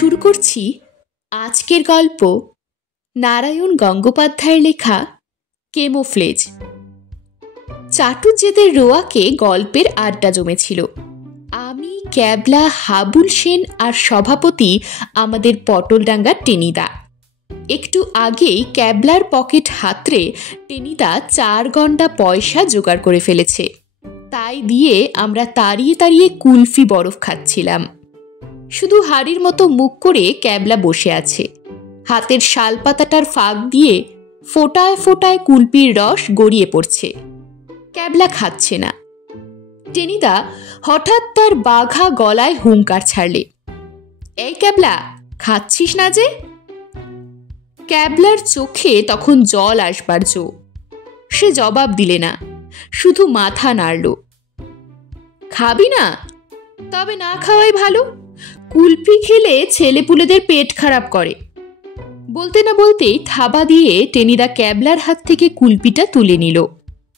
শুরু করছি আজকের গল্প নারায়ণ গঙ্গোপাধ্যায়ের লেখা কেমোফ্লেজ। চাটুজ্যেদের রোয়াকে গল্পের আড্ডা জমেছিল। আমি, ক্যাবলা, হাবুল সেন আর সভাপতি আমাদের পটলডাঙ্গার টেনিদা। একটু আগেই ক্যাবলার পকেট হাতড়ে টেনিদা 4 গন্ডা পয়সা জোগাড় করে ফেলেছে। তাই দিয়ে আমরা তাড়িয়ে তাড়িয়ে কুলফি বরফ খাচ্ছিলাম। শুধু হাড়ির মতো মুখ করে ক্যাবলা বসে আছে। হাতের শালপাতাটার ফাঁক দিয়ে ফোঁটায় ফোঁটায় কুলপির রস গড়িয়ে পড়ছে। ক্যাবলা খাচ্ছে না। টেনিদা হঠাৎ তার বাঘা গলায় হুঙ্কার ছাড়লে, এই ক্যাবলা, খাচ্ছিস না যে? ক্যাবলার চোখে তখন জল আসবার জো। সে জবাব দিলে না, শুধু মাথা নাড়ল। খাবি না? তবে না খাওয়াই ভালো। কুলপি খেলে ছেলেপুলেদের পেট খারাপ করে। বলতে না বলতেই থাবা দিয়ে টেনিদা ক্যাবলার হাত থেকে কুলপিটা তুলে নিল।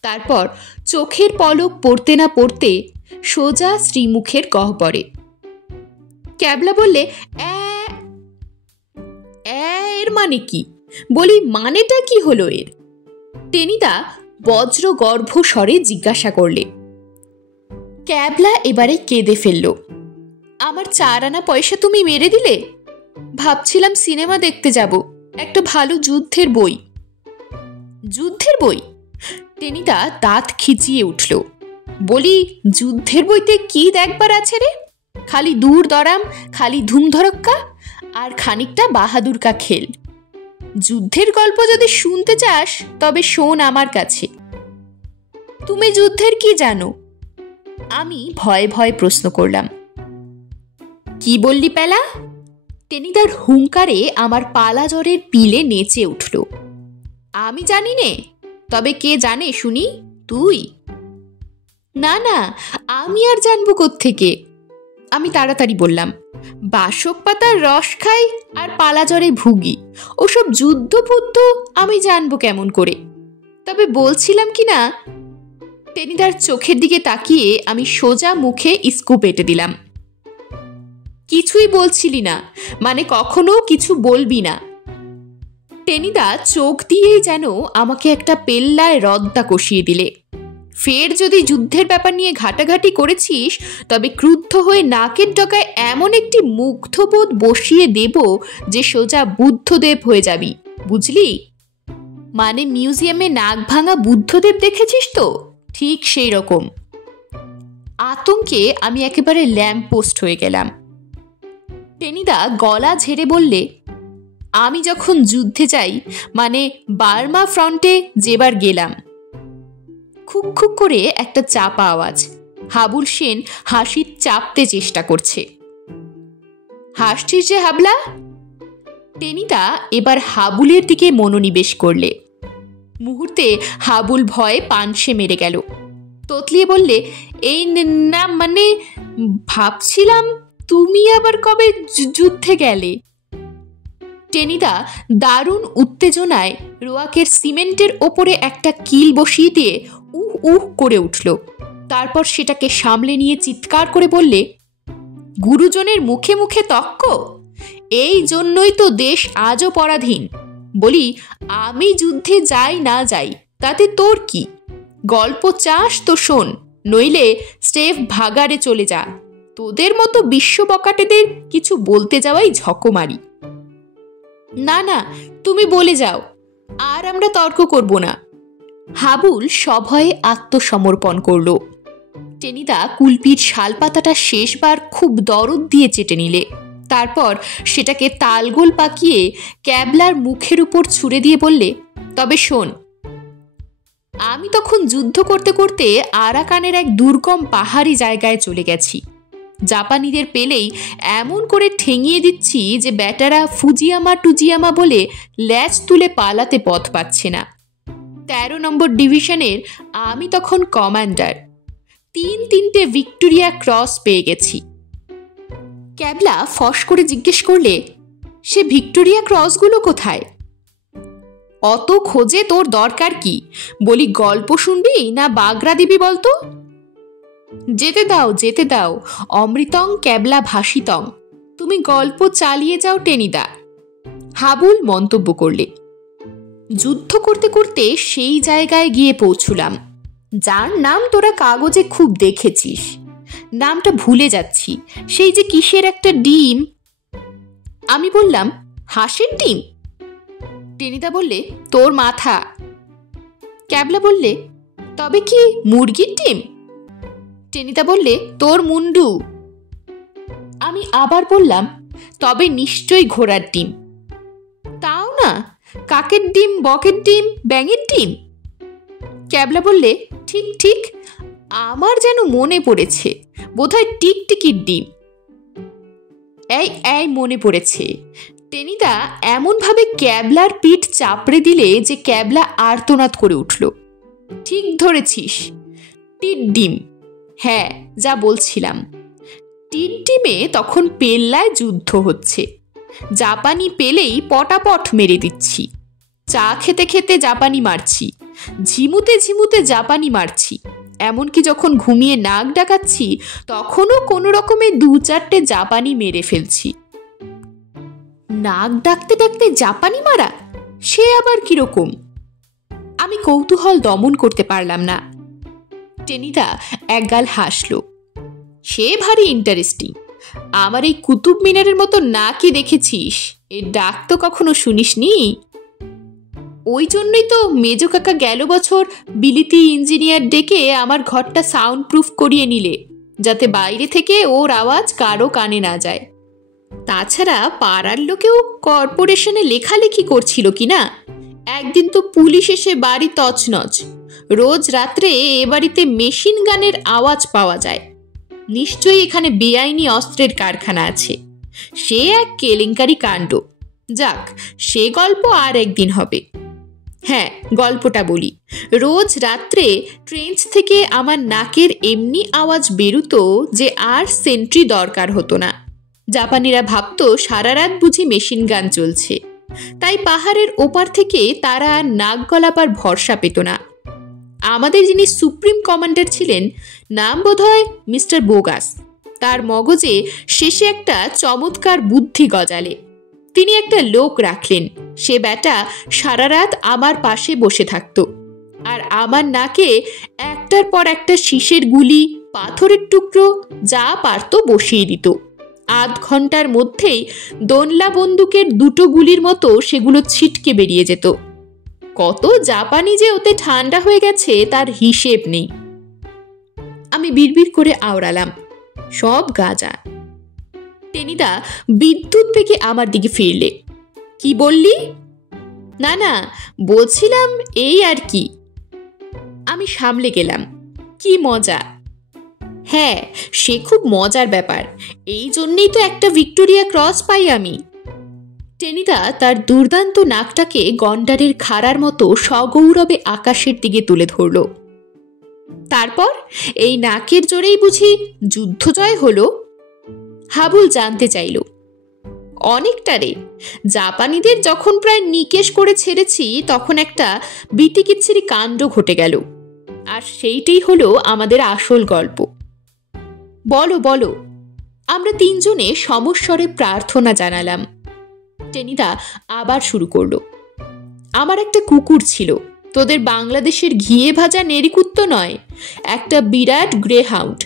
তারপর চোখের পলক পড়তে না পড়তে সোজা শ্রীমুখের গহ্বরে। ক্যাবলা বললে, এর মানে কি? বলি, মানেটা কি হলো এর? টেনিদা বজ্র গর্ভ স্বরে জিজ্ঞাসা করলে। ক্যাবলা এবারে কেঁদে ফেলল। আমার 4 আনা পয়সা তুমি মেরে দিলে। ভাবছিলাম সিনেমা দেখতে যাব, একটা ভালো যুদ্ধের বই। যুদ্ধের বই? টেনিদা দাঁত খিচিয়ে উঠল। বলি, যুদ্ধের বইতে কি দেখবার আছে রে? খালি দূর দরাম, খালি ধুমধরক্কা আর খানিকটা বাহাদুরকা খেল। যুদ্ধের গল্প যদি শুনতে চাস তবে শোন আমার কাছে। তুমি যুদ্ধের কি জানো? আমি ভয়ে ভয়ে প্রশ্ন করলাম। কি বললি পেলা? টেনিদার হুঙ্কারে আমার পালা জ্বরের পিলে নেচে উঠল। আমি জানি নে, তবে কে জানে শুনি? তুই? না না, আমি আর জানবো কোত্থেকে? আমি তাড়াতাড়ি বললাম, বাসক পাতার রস খাই আর পালা জ্বরে ভুগি। ওসব যুদ্ধ ফুদ্ধ আমি জানবো কেমন করে? তবে বলছিলাম কি না। টেনিদার চোখের দিকে তাকিয়ে আমি সোজা মুখে স্কুপ এঁটে দিলাম। কিছুই বলছিলি না, মানে কখনো কিছু বলবি না। টেনিদা চোখ দিয়েই যেন আমাকে একটা পেল্লায় রদ্দা কষিয়ে দিলে। ফের যদি যুদ্ধের ব্যাপার নিয়ে ঘাটাঘাটি করেছিস তবে ক্রুদ্ধ হয়ে নাকের ডগায় এমন একটি মুগ্ধবোধ বসিয়ে দেব যে সোজা বুদ্ধদেব হয়ে যাবি, বুঝলি? মানে মিউজিয়ামে নাক ভাঙা বুদ্ধদেব দেখেছিস তো, ঠিক সেই রকম। আতঙ্কে আমি একেবারে ল্যাম্পপোস্ট হয়ে গেলাম। টেনিদা গলা ঝেড়ে বললে, আমি যখন যুদ্ধে যাই, মানে বার্মা ফ্রন্টে যেবার গেলাম। খুক খুক করে একটা চাপা আওয়াজ। হাবুল সেন হাসি চাপতে চেষ্টা করছে। হাসছিস যে হাবলা? টেনিদা এবার হাবুলের দিকে মনোনিবেশ করলে। মুহূর্তে হাবুল ভয়ে পানসে মেরে গেল। তোতলিয়ে বললে, এই না, মানে ভাবছিলাম তুমি আবার কবে যুদ্ধে গেলে? টেনিদা দারুণ উত্তেজনায় রোয়াকের সিমেন্টের ওপরে একটা কিল বসিয়ে দিয়ে উহ উহ করে উঠল। তারপর সেটাকে সামলে নিয়ে চিৎকার করে বললে, গুরুজনের মুখে মুখে তক্ক! এই জন্যই তো দেশ আজও পরাধীন। বলি, আমি যুদ্ধে যাই না যাই তাতে তোর কি? গল্প চাস তো শোন, নইলে স্টেফ ভাগাড়ে চলে যা। তোদের মতো বিশ্ব বকাটেদের কিছু বলতে যাওয়াই ঝকমারি। না না, তুমি বলে যাও, আর আমরা তর্ক করব না। হাবুল সভয়ে আত্মসমর্পণ করল। টেনিদা কুলপির শালপাতাটা শেষবার খুব দরদ দিয়ে চেটে নিলে। তারপর সেটাকে তালগোল পাকিয়ে ক্যাবলার মুখের উপর ছুঁড়ে দিয়ে বললে, তবে শোন, আমি তখন যুদ্ধ করতে করতে আরাকানের এক দুর্গম পাহাড়ি জায়গায় চলে গেছি। জাপানিদের পেলেই এমন করে ঠেঙিয়ে দিচ্ছি যে ব্যাটারা ফুজিয়ামা টুজিয়ামা বলে ল্যাচ তুলে পালাতে পথ পাচ্ছে না। 13 নম্বর ডিভিশনের আমি তখন কমান্ডার। 3 ভিক্টোরিয়া ক্রস পেয়ে গেছি। ক্যাবলা ফস করে জিজ্ঞেস করলে, সে ভিক্টোরিয়া ক্রসগুলো কোথায়? অত খোঁজে তোর দরকার কি? বলি, গল্প শুনবি না বাগড়া দিবি বলতো? যেতে দাও যেতে দাও, অমৃতং ক্যাবলা ভাসিতং। তুমি গল্প চালিয়ে যাও টেনিদা, হাবুল মন্তব্য করলে। যুদ্ধ করতে করতে সেই জায়গায় গিয়ে পৌঁছলাম যার নাম তোরা কাগজে খুব দেখেছিস। নামটা ভুলে যাচ্ছি, সেই যে কিসের একটা ডিম। আমি বললাম, হাঁসের ডিম? টেনিদা বললে, তোর মাথা। ক্যাবলা বললে, তবে কি মুরগির ডিম? টেনিদা বললে, তোর মুন্ডু। আমি আবার বললাম, তবে নিশ্চয়ই ঘোড়ার ডিম। তাও না, কাকের ডিম, বকের ডিম, ব্যাঙের ডিম। ক্যাবলা বললে, ঠিক ঠিক, আমার যেন মনে পড়েছে, বোধহয় টিকটিকির ডিম। এই এই মনে পড়েছে। টেনিদা এমনভাবে ক্যাবলার পিঠ চাপড়ে দিলে যে ক্যাবলা আর্তনাদ করে উঠল। ঠিক ধরেছিস, টিট ডিম। হ্যাঁ, যা বলছিলাম। টিট ডিমে তখন পেল্লায় যুদ্ধ হচ্ছে। জাপানি পেলেই পটাপট মেরে দিচ্ছি। চা খেতে খেতে জাপানি মারছি, ঝিমুতে ঝিমুতে জাপানি মারছি। এমনকি যখন ঘুমিয়ে নাক ডাকাচ্ছি তখনও কোনো রকমে 2-4টে জাপানি মেরে ফেলছি। নাক ডাকতে ডাকতে জাপানি মারা, সে আবার কিরকম? আমি কৌতূহল দমন করতে পারলাম না। টেনিদা একগাল হাসল। সে ভারী ইন্টারেস্টিং। আমার এই কুতুব মিনারের মতো নাকই দেখেছিস, এর ডাক তো কখনো শুনিসনি। ওই জন্যই তো মেজো কাকা গেল বছর বিলিতি ইঞ্জিনিয়ার ডেকে আমার ঘরটা সাউন্ড প্রুফ করিয়ে নিলে, যাতে বাইরে থেকে ওর আওয়াজ কারো কানে না যায়। তাছাড়া পাড়ার লোকেও কর্পোরেশনে লেখালেখি করছিল কিনা। একদিন তো পুলিশ এসে বাড়ি তছনছ। রোজ রাত্রে এ বাড়িতে মেশিন গানের আওয়াজ পাওয়া যায়। নিশ্চয়ই এখানে বেআইনি অস্ত্রের কারখানা আছে। সে এক কেলেঙ্কারি কাণ্ড। যাক, সে গল্প আর একদিন হবে। হ্যাঁ, গল্পটা বলি। রোজ রাত্রে ট্রেঞ্চ থেকে আমার নাকের এমনি আওয়াজ বেরুতো যে আর সেন্ট্রি দরকার হতো না। জাপানিরা ভাবতো সারা রাত বুঝি মেশিন গান চলছে, তাই পাহাড়ের ওপার থেকে তারা আর নাক গলাবার ভরসা পেত না। আমাদের যিনি সুপ্রিম কমান্ডার ছিলেন, নাম বোধহয় মিস্টার বোগাস, তার মগজে শেষে একটা চমৎকার বুদ্ধি গজালে। তিনি একটা লোক রাখলেন। সে বেটা সারা রাত আমার পাশে বসে থাকত আর আমার নাকে একটার পর একটা শীষের গুলি, পাথরের টুকরো যা পারত বসিয়ে দিত। আধ ঘন্টার মধ্যেই দোনলা বন্দুকের 2টো গুলির মতো সেগুলো ছিটকে বেরিয়ে যেত। কত জাপানি যে ওতে ঠান্ডা হয়ে গেছে তার হিসেব নেই। আমি বিড়বিড় করে আওড়ালাম, সব গাঁজা। টেনিদা বিদ্যুৎ বেগে আমার দিকে ফিরলে। কি বললি? না না, বলছিলাম এই আর কি। আমি সামলে গেলাম, কি মজা। হ্যাঁ, সে খুব মজার ব্যাপার। এই জন্যেই তো একটা ভিক্টোরিয়া ক্রস পাই আমি। টেনিদা তার দুর্দান্ত নাকটাকে গন্ডারের খাড়ার মতো সগৌরবে আকাশের দিকে তুলে ধরল। তারপর এই নাকের জোরেই বুঝি যুদ্ধ জয় হলো? হাবুল জানতে চাইল। অনেকটা রে। জাপানিদের যখন প্রায় নিকেশ করে ছেড়েছি তখন একটা বিতিকিচ্ছিরি কাণ্ড ঘটে গেল, আর সেইটাই হলো আমাদের আসল গল্প। বলো বলো। আমরা 3জনে সমস্বরে প্রার্থনা জানালাম। টেনিদা আবার শুরু করলো। আমার একটা কুকুর ছিল, তোদের বাংলাদেশের ঘিয়ে ভাজা নেড়িকুত্তো নয়, একটা বিরাট গ্রে হাউন্ড।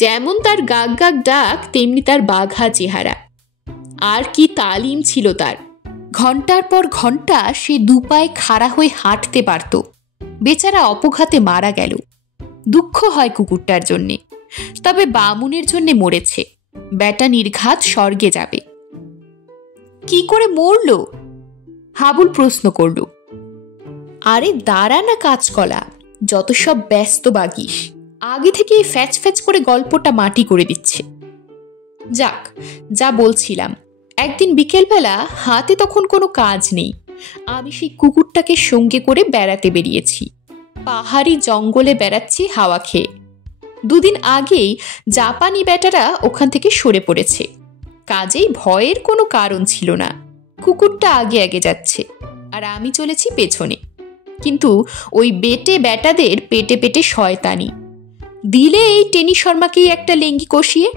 যেমন তার গাগ গাগ ডাক তেমনি তার বাঘা চেহারা। আর কি তালিম ছিল তার! ঘন্টার পর ঘন্টা সে 2 পায়ে খাড়া হয়ে হাঁটতে পারত। বেচারা অপঘাতে মারা গেল। দুঃখ হয় কুকুরটার জন্যে, তবে বামুনের জন্যে মরেছে। বেটা নির্ঘাত স্বর্গে যাবে। কি করে মরল? হাবুল প্রশ্ন করল। আরে দাঁড়া না কাঁচকলা, যত সব ব্যস্ত বাগিস। আগে থেকে ফ্যাচ ফ্যাচ করে গল্পটা মাটি করে দিচ্ছে। যাক, যা বলছিলাম, একদিন বিকেলবেলা হাতে তখন কোনো কাজ নেই। আমি সেই কুকুরটাকে সঙ্গে করে বেড়াতে বেরিয়েছি। পাহাড়ি জঙ্গলে বেড়াচ্ছি হাওয়া খেয়ে। 2 দিন আগেই জাপানি বেটারা ওখান থেকে সরে পড়েছে। কাজেই ভয়ের কোনো কারণ ছিল না। কুকুরটা আগে আগে যাচ্ছে আর আমি চলেছি পেছনে। কিন্তু ওই বেটে বেটাদের পেটে পেটে শয়তানি। দিলে এই টেনি শর্মাকেই একটা লেঙ্গি কষিয়ে।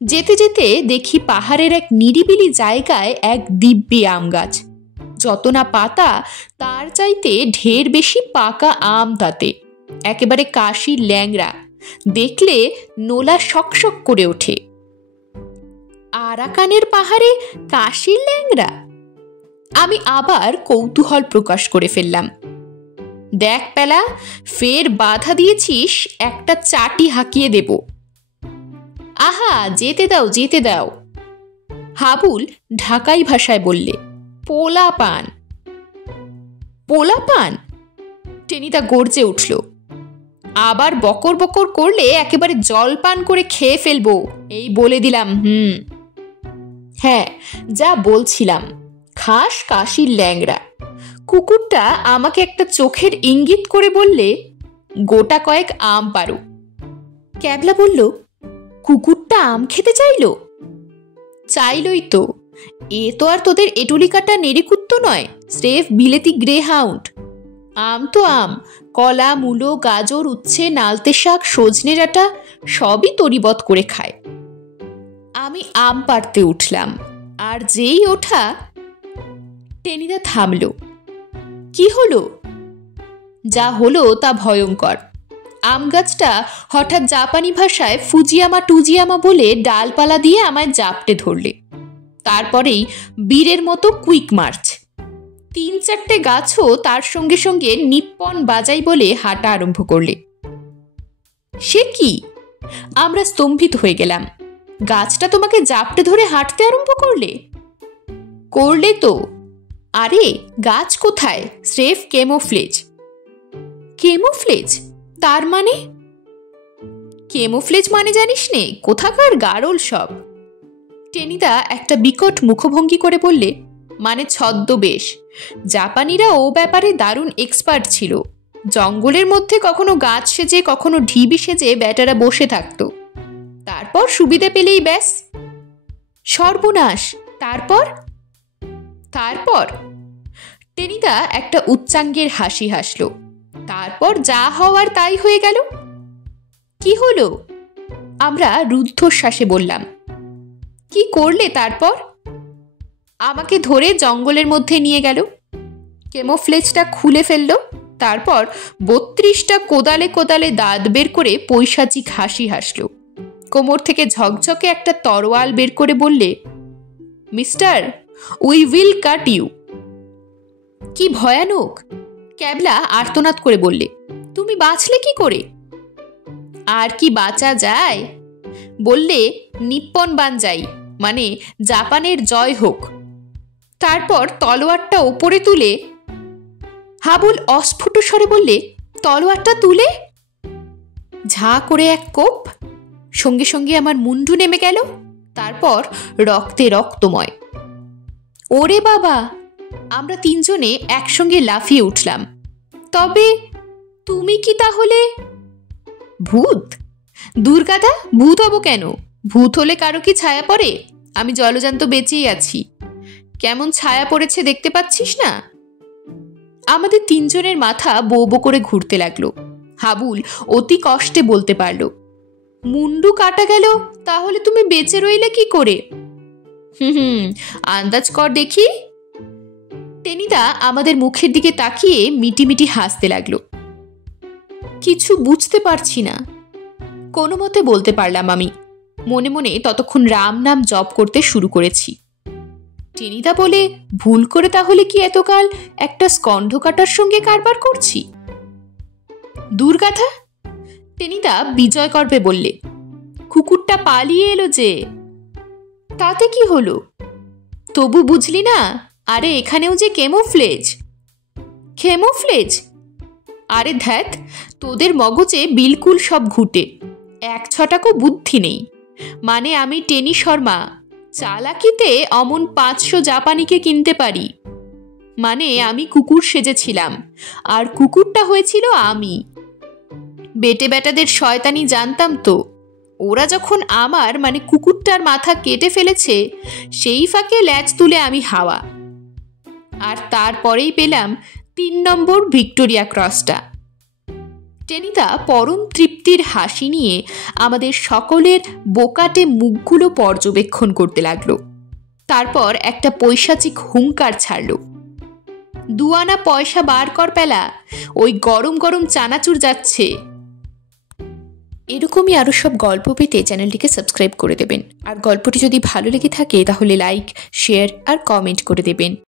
যেতে যেতে দেখি পাহাড়ের এক নিরিবিলি জায়গায় এক দিব্যি আম গাছ। যত না পাতা, তার চাইতে ঢের বেশি পাকা আম তাতে, একেবারে কাশির ল্যাংড়া, দেখলে নোলা শকশক করে ওঠে। আরাকানের পাহাড়ে কাশির ল্যাংড়া? আমি আবার কৌতূহল প্রকাশ করে ফেললাম। দেখ পেলা, ফের বাধা দিয়েছিস, একটা চাটি হাঁকিয়ে দেব। আহা, যেতে দাও যেতে দাও। হাবুল ঢাকাই ভাষায় বললে, পোলা পান। পোলা পান? টেনিদা গর্জে উঠল। আবার বকর বকর করলে একেবারে জল পান করে খেয়ে ফেলবো, এই বলে দিলাম। হ্যাঁ, যা বলছিলাম, খাস কাশির ল্যাংড়া। কুকুরটা আমাকে একটা চোখের ইঙ্গিত করে বললে, গোটা কয়েক আম পারো। ক্যাবলা বলল, কুকুরটা আম খেতে চাইলো? চাইলই তো, এ তো আর তোদের এটুলি কাটা নেড়িকুত্তো নয়, স্রেফ বিলেতি গ্রে হাউন্ড। আম তো আম, কলা, মূলো, গাজর, উচ্ছে, নালতে শাক, সজনে ডাঁটা সবই তরিবত করে খায়। আমি আম পাড়তে উঠলাম, আর যেই ওঠা। টেনিদা থামল। কি হলো? যা হলো তা ভয়ঙ্কর। আম গাছটা হঠাৎ জাপানি ভাষায় ফুজিয়ামা টুজিয়ামা বলে ডালপালা দিয়ে আমায় জাপটে ধরলে। তারপরেই বীরের মতো কুইক মার্চ। 3-4টে গাছও তার সঙ্গে সঙ্গে নিপ্পন বাজাই বলে হাঁটা আরম্ভ করলে। সে কি? আমরা স্তম্ভিত হয়ে গেলাম। গাছটা তোমাকে জাপটে ধরে হাঁটতে আরম্ভ করলে? করলে তো। আরে গাছ কোথায়, স্রেফ কেমোফ্লেজ। কেমোফ্লেজ? তার মানে? কেমোফ্লেজ মানে জানিস নে? কোথাকার গারল সব। টেনিদা একটা বিকট মুখভঙ্গি করে বললে, মানে ছদ্মবেশ। জাপানিরা ও ব্যাপারে দারুণ এক্সপার্ট ছিল। জঙ্গলের মধ্যে কখনো গাছ সেজে, কখনো ঢিবি সেজে বেটারা বসে থাকতো। তারপর সুবিধে পেলেই ব্যাস। সর্বনাশ! তারপর? তারপর টেনিদা একটা উচ্চাঙ্গের হাসি হাসল। তারপর যা হওয়ার তাই হয়ে গেল। কি হলো? আমরা রুদ্ধশ্বাসে বললাম। কি করলে তারপর? আমাকে ধরে জঙ্গলের মধ্যে নিয়ে গেল, কেমোফ্লেজটা খুলে ফেলল, তারপর 32টা কোদালে কোদালে দাঁত বের করে পৈশাচিক হাসি হাসল। কোমর থেকে ঝকঝকে একটা তরোয়াল বের করে বললে, mister, we will cut you. কি ভয়ানক! ক্যাবলা আর্তনাদ করে বললে, তুমি বাঁচলে কি করে? আর কি বাঁচা যায়? বললে, নিপ্পন বানজাই, মানে জাপানের জয় হোক। তারপর তলোয়ারটা ওপরে তুলে। হাবুল অস্ফুট স্বরে বললে, তলোয়ারটা তুলে? ঝাঁ করে এক কোপ, সঙ্গে সঙ্গে আমার মুন্ডু নেমে গেল, তারপর রক্তে রক্তময়। ওরে বাবা! আমরা 3জনে একসঙ্গে লাফিয়ে উঠলাম। তবে তুমি কি তাহলে ভূত? দুর্গাদা, ভূত হব কেন? ভূত হলে কারো কি ছায়া পড়ে? আমি জলজান্ত বেঁচেই আছি। কেমন ছায়া পড়েছে দেখতে পাচ্ছিস না? আমাদের 3জনের মাথা বো বো করে ঘুরতে লাগলো। হাবুল অতি কষ্টে বলতে পারল, মুন্ডু কাটা গেল, তাহলে তুমি বেঁচে রইলে কি করে? আন্দাজ কর দেখি। টেনিদা আমাদের মুখের দিকে তাকিয়ে মিটিমিটি হাসতে লাগলো। কিছু বুঝতে পারছি না, কোনো মতে বলতে পারলাম আমি। মনে মনে ততক্ষণ রাম নাম জপ করতে শুরু করেছি। টেনিদা বলে, ভুল করে তাহলে কি এতকাল একটা স্কন্ধ কাটার সঙ্গে কারবার করছি? দুর্গাথা! টেনিদা বিজয় গর্বে বললে, কুকুরটা পালিয়ে এলো যে। তাতে কি হলো? তবু বুঝলি না? আরে এখানেও যে কেমোফ্লেজ। কেমোফ্লেজ? আরে ধ্যাত, তোদের মগজে বিলকুল সব ঘুটে, 1-6টাকও বুদ্ধি নেই। মানে আমি টেনি শর্মা, চালাকিতে অমন 500 জাপানিকে কিনতে পারি। মানে আমি কুকুর সেজেছিলাম, আর কুকুরটা হয়েছিল আমি। বেটে বেটাদের শয়তানি জানতাম তো। ওরা যখন আমার মানে কুকুরটার মাথা কেটে ফেলেছে, সেই ফাঁকে ল্যাজ তুলে আমি হাওয়া। আর তারপরেই পেলাম 3 নম্বর ভিক্টোরিয়া ক্রসটা। টেনিদা পরম তৃপ্তির হাসি নিয়ে আমাদের সকলের বোকাটে মুখগুলো পর্যবেক্ষণ করতে লাগলো। তারপর একটা পৈশাচিক হুঙ্কার ছাড়ল, 2 আনা পয়সা বার কর পেলা, ওই গরম গরম চানাচুর যাচ্ছে। এরকমই আরও সব গল্প পেতে চ্যানেলটিকে সাবস্ক্রাইব করে দেবেন। আর গল্পটি যদি ভালো লেগে থাকে তাহলে লাইক, শেয়ার আর কমেন্ট করে দেবেন।